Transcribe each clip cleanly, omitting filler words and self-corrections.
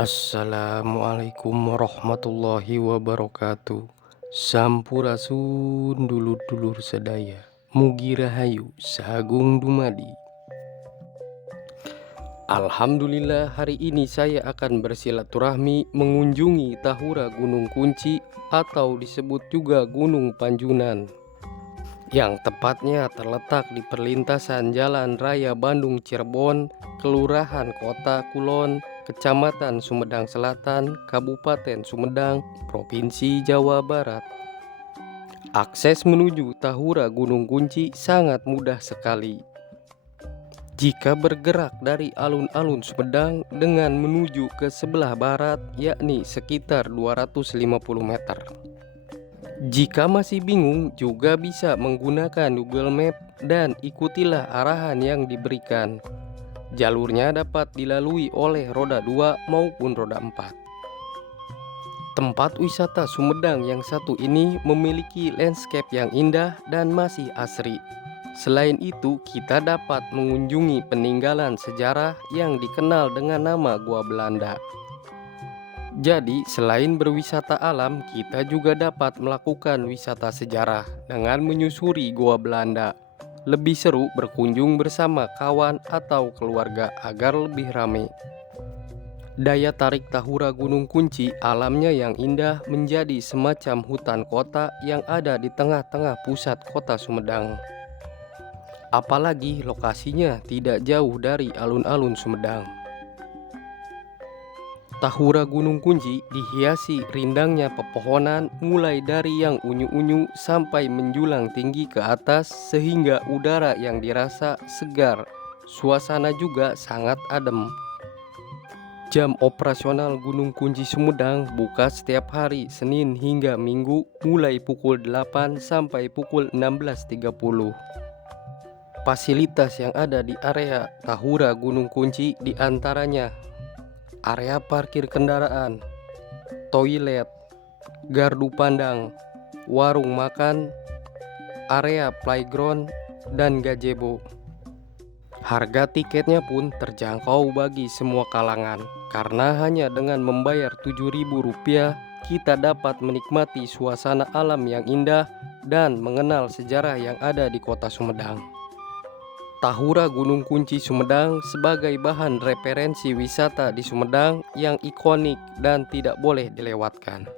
Assalamualaikum warahmatullahi wabarakatuh. Sampurasun dulur-dulur sedaya. Mugi rahayu sagung dumadi. Alhamdulillah, hari ini saya akan bersilaturahmi mengunjungi Tahura Gunung Kunci atau disebut juga Gunung Panjunan, yang tepatnya terletak di perlintasan Jalan Raya Bandung Cirebon, Kelurahan Kota Kulon, Kecamatan Sumedang Selatan, Kabupaten Sumedang, Provinsi Jawa Barat. Akses menuju Tahura Gunung Kunci sangat mudah sekali. Jika bergerak dari alun-alun Sumedang dengan menuju ke sebelah barat, yakni sekitar 250 meter. Jika masih bingung, juga bisa menggunakan Google Map dan ikutilah arahan yang diberikan. Jalurnya dapat dilalui oleh roda 2 maupun roda 4. Tempat wisata Sumedang yang satu ini memiliki landscape yang indah dan masih asri. Selain itu, kita dapat mengunjungi peninggalan sejarah yang dikenal dengan nama Gua Belanda. Jadi, selain berwisata alam, kita juga dapat melakukan wisata sejarah dengan menyusuri Gua Belanda. Lebih seru berkunjung bersama kawan atau keluarga agar lebih ramai. Daya tarik Tahura Gunung Kunci, alamnya yang indah, menjadi semacam hutan kota yang ada di tengah-tengah pusat kota Sumedang. Apalagi lokasinya tidak jauh dari alun-alun Sumedang. Tahura Gunung Kunci dihiasi rindangnya pepohonan mulai dari yang unyu-unyu sampai menjulang tinggi ke atas sehingga udara yang dirasa segar. Suasana juga sangat adem. Jam operasional Gunung Kunci Sumedang buka setiap hari Senin hingga Minggu mulai pukul 8 sampai pukul 16.30. Fasilitas yang ada di area Tahura Gunung Kunci diantaranya area parkir kendaraan, toilet, gardu pandang, warung makan, area playground, dan gazebo. Harga tiketnya pun terjangkau bagi semua kalangan, karena hanya dengan membayar Rp7.000 kita dapat menikmati suasana alam yang indah dan mengenal sejarah yang ada di kota Sumedang. Tahura Gunung Kunci Sumedang sebagai bahan referensi wisata di Sumedang yang ikonik dan tidak boleh dilewatkan.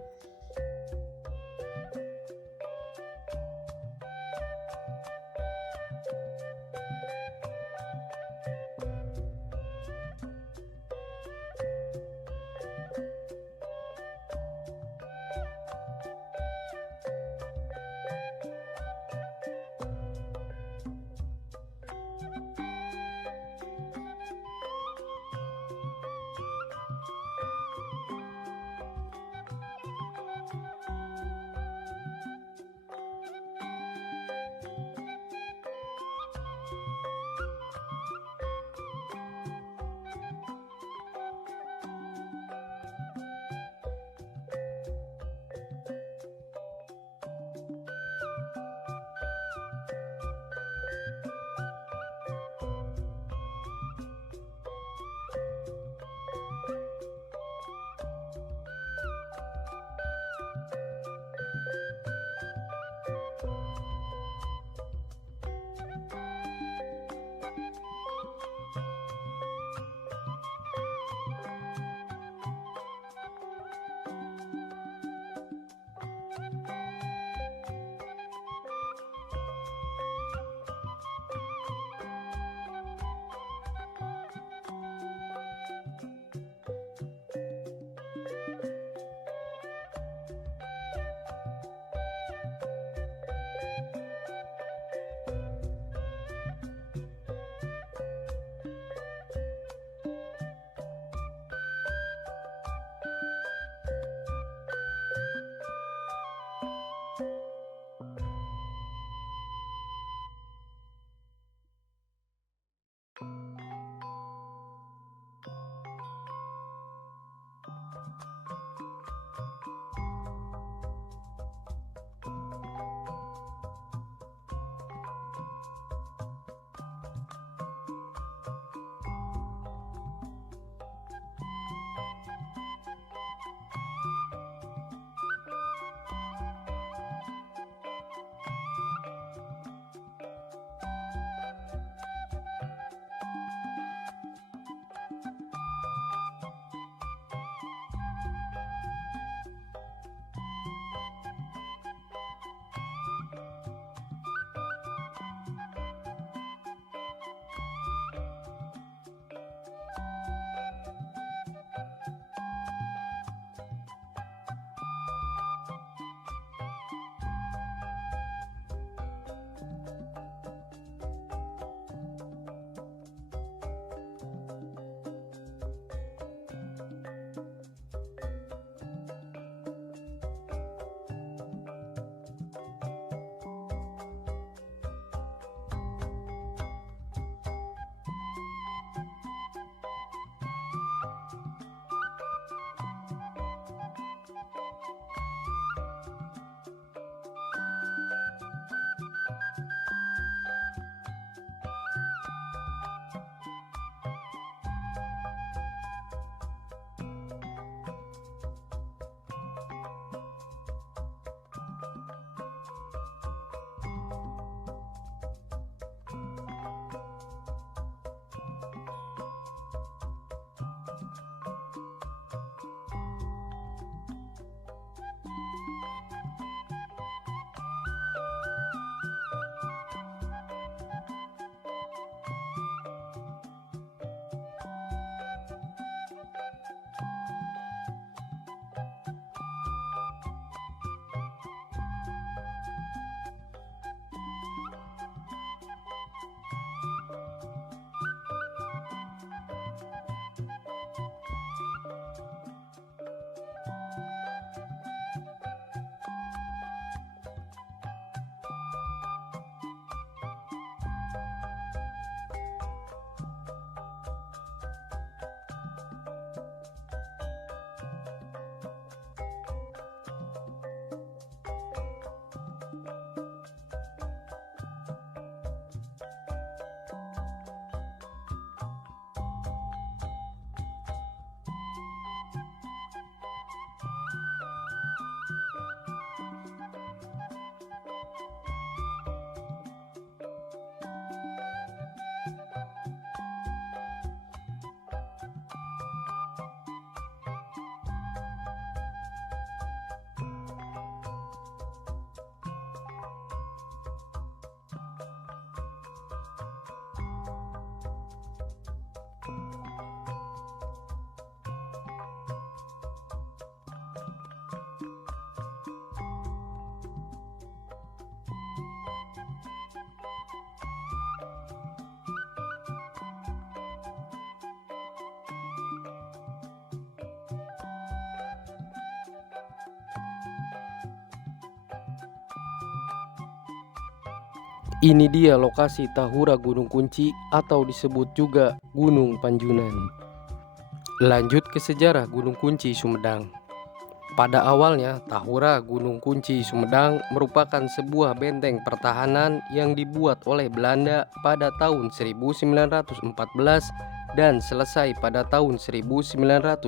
Ini dia lokasi Tahura Gunung Kunci atau disebut juga Gunung Panjunan. Lanjut ke sejarah Gunung Kunci Sumedang. Pada awalnya, Tahura Gunung Kunci Sumedang merupakan sebuah benteng pertahanan yang dibuat oleh Belanda pada tahun 1914 dan selesai pada tahun 1917.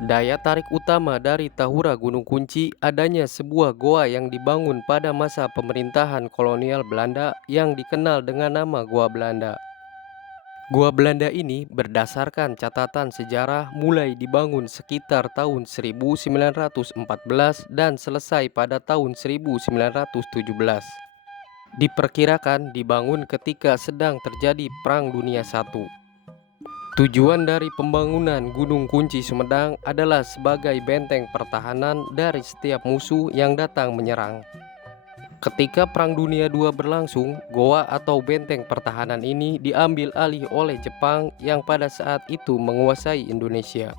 Daya tarik utama dari Tahura Gunung Kunci adanya sebuah goa yang dibangun pada masa pemerintahan kolonial Belanda yang dikenal dengan nama Goa Belanda. Goa Belanda ini berdasarkan catatan sejarah mulai dibangun sekitar tahun 1914 dan selesai pada tahun 1917. Diperkirakan dibangun ketika sedang terjadi Perang Dunia I. Tujuan dari pembangunan Gunung Kunci Sumedang adalah sebagai benteng pertahanan dari setiap musuh yang datang menyerang. Ketika Perang Dunia II berlangsung, goa atau benteng pertahanan ini diambil alih oleh Jepang yang pada saat itu menguasai Indonesia.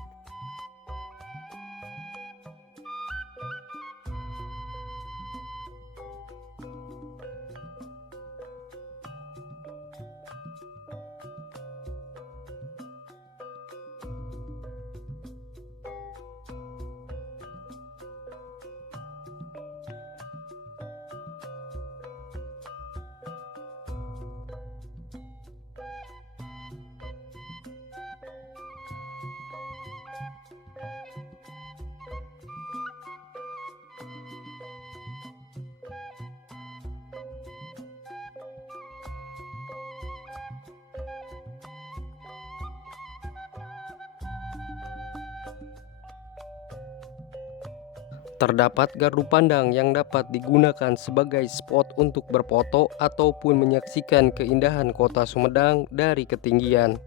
Terdapat gardu pandang yang dapat digunakan sebagai spot untuk berfoto ataupun menyaksikan keindahan kota Sumedang dari ketinggian.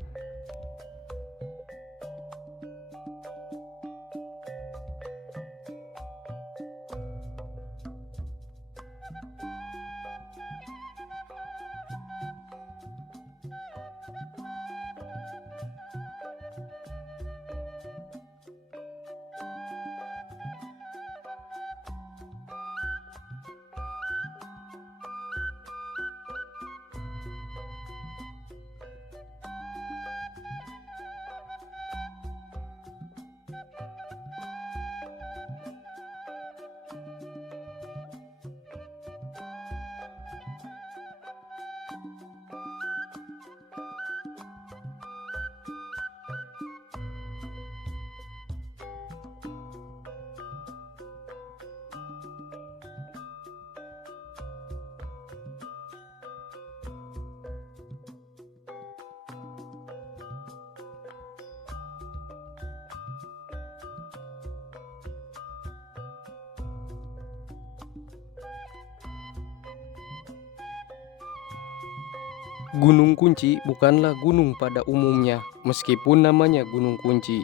Gunung Kunci bukanlah gunung pada umumnya, meskipun namanya Gunung Kunci,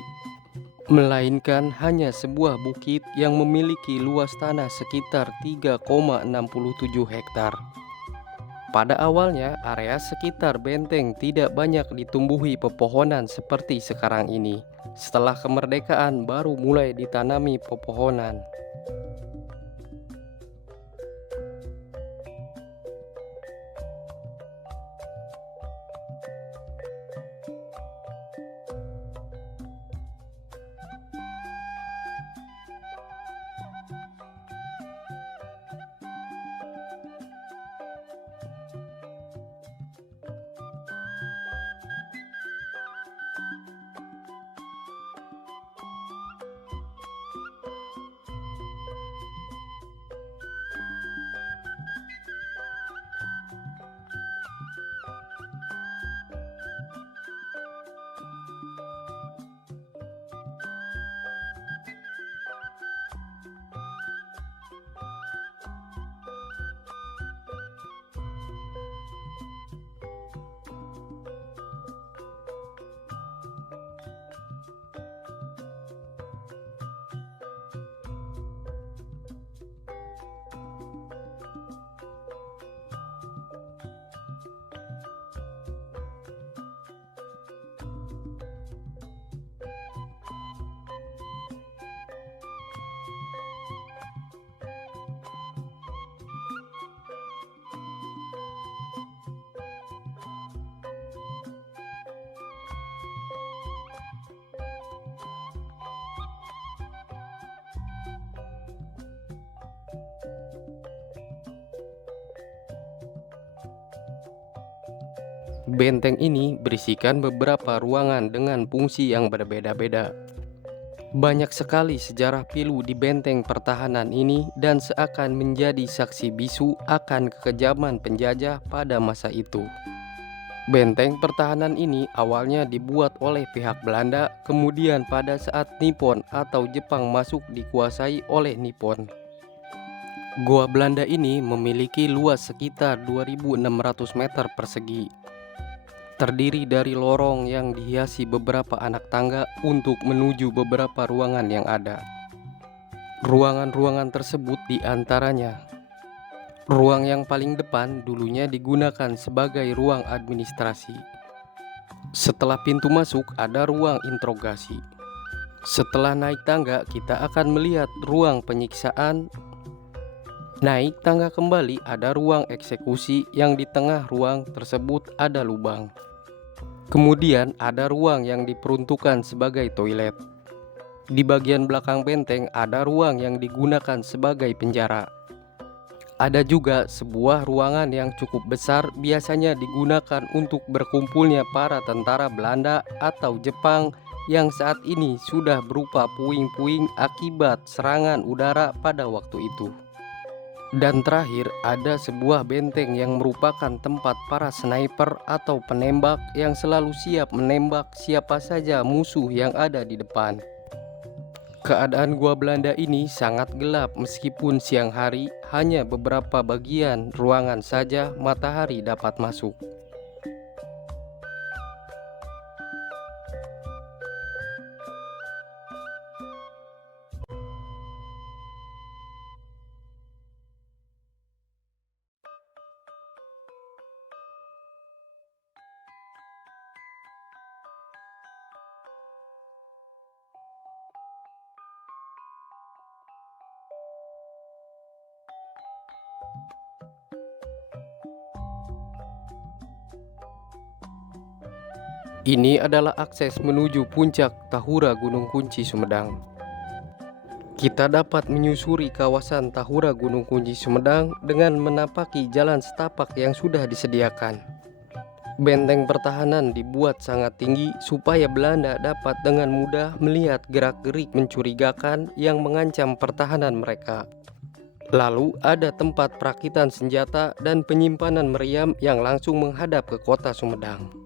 melainkan hanya sebuah bukit yang memiliki luas tanah sekitar 3,67 hektar. Pada awalnya, area sekitar benteng tidak banyak ditumbuhi pepohonan seperti sekarang ini. Setelah kemerdekaan baru mulai ditanami pepohonan. Benteng ini berisikan beberapa ruangan dengan fungsi yang berbeda-beda. Banyak sekali sejarah pilu di benteng pertahanan ini dan seakan menjadi saksi bisu akan kekejaman penjajah pada masa itu. Benteng pertahanan ini awalnya dibuat oleh pihak Belanda, kemudian pada saat Nippon atau Jepang masuk dikuasai oleh Nippon. Goa Belanda ini memiliki luas sekitar 2.600 meter persegi. Terdiri dari lorong yang dihiasi beberapa anak tangga untuk menuju beberapa ruangan yang ada. Ruangan-ruangan tersebut diantaranya, ruang yang paling depan dulunya digunakan sebagai ruang administrasi. Setelah pintu masuk ada ruang interogasi. Setelah naik tangga kita akan melihat ruang penyiksaan. Naik tangga kembali ada ruang eksekusi yang di tengah ruang tersebut ada lubang. Kemudian ada ruang yang diperuntukkan sebagai toilet. Di bagian belakang benteng ada ruang yang digunakan sebagai penjara. Ada juga sebuah ruangan yang cukup besar, biasanya digunakan untuk berkumpulnya para tentara Belanda atau Jepang yang saat ini sudah berupa puing-puing akibat serangan udara pada waktu itu. Dan terakhir ada sebuah benteng yang merupakan tempat para sniper atau penembak yang selalu siap menembak siapa saja musuh yang ada di depan. Keadaan gua Belanda ini sangat gelap meskipun siang hari hanya beberapa bagian ruangan saja matahari dapat masuk. Ini adalah akses menuju puncak Tahura Gunung Kunci Sumedang. Kita dapat menyusuri kawasan Tahura Gunung Kunci Sumedang dengan menapaki jalan setapak yang sudah disediakan. Benteng pertahanan dibuat sangat tinggi supaya Belanda dapat dengan mudah melihat gerak-gerik mencurigakan yang mengancam pertahanan mereka. Lalu ada tempat perakitan senjata dan penyimpanan meriam yang langsung menghadap ke kota Sumedang.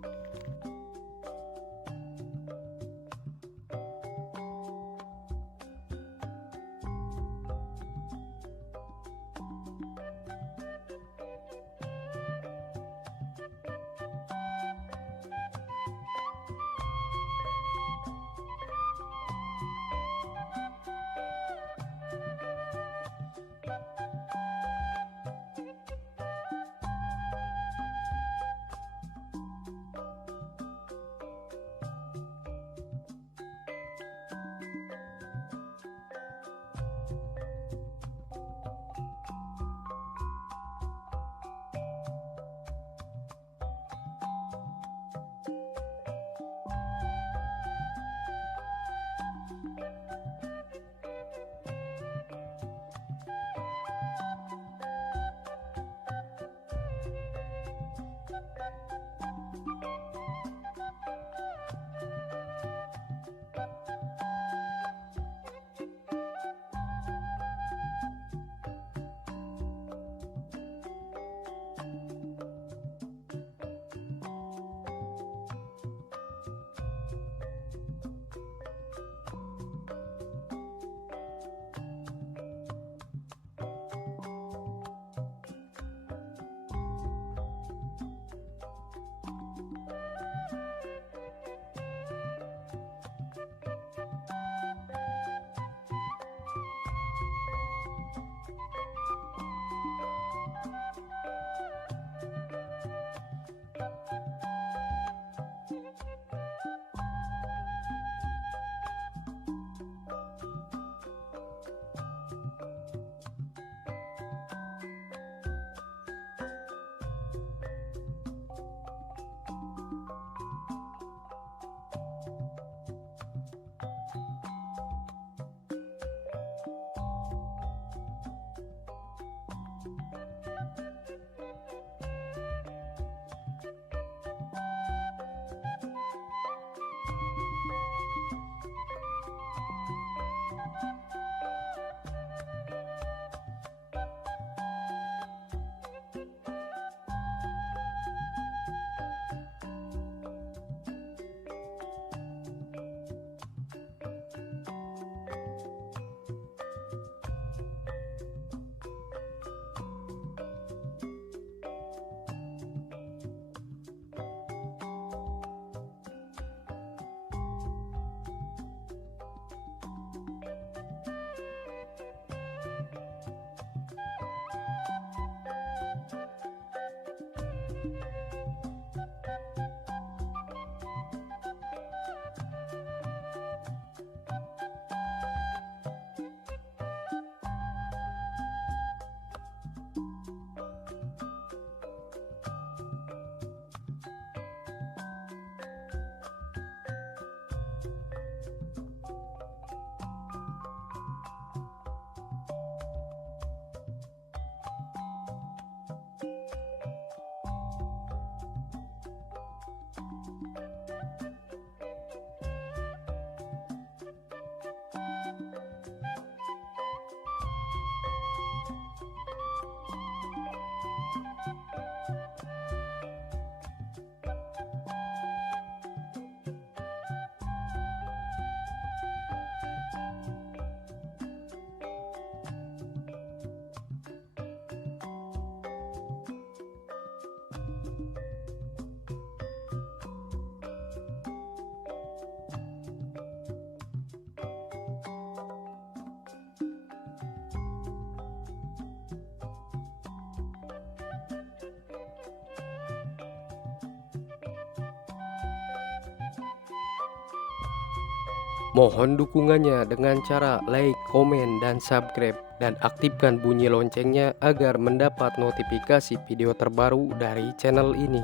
Mohon dukungannya dengan cara like, komen, dan subscribe, dan aktifkan bunyi loncengnya agar mendapat notifikasi video terbaru dari channel ini.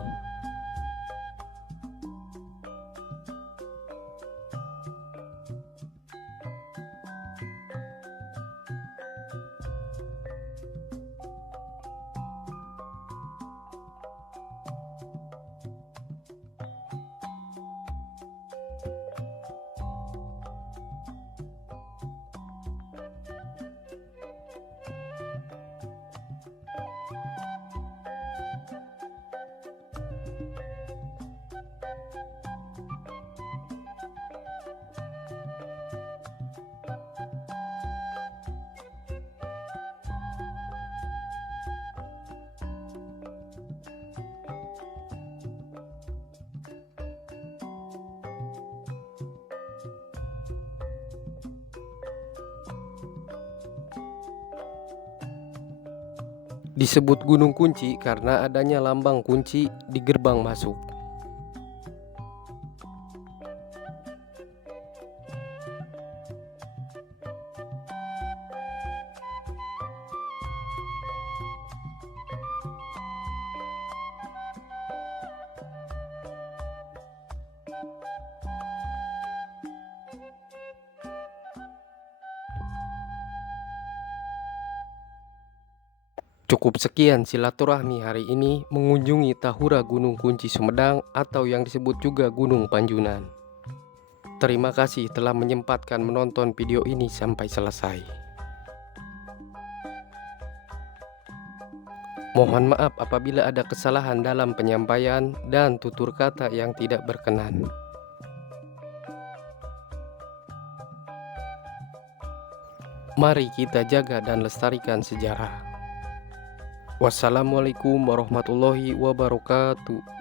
Disebut Gunung Kunci karena adanya lambang kunci di gerbang masuk. Cukup sekian silaturahmi hari ini mengunjungi Tahura Gunung Kunci Sumedang atau yang disebut juga Gunung Panjunan. Terima kasih telah menyempatkan menonton video ini sampai selesai. Mohon maaf apabila ada kesalahan dalam penyampaian dan tutur kata yang tidak berkenan. Mari kita jaga dan lestarikan sejarah. Wassalamualaikum warahmatullahi wabarakatuh.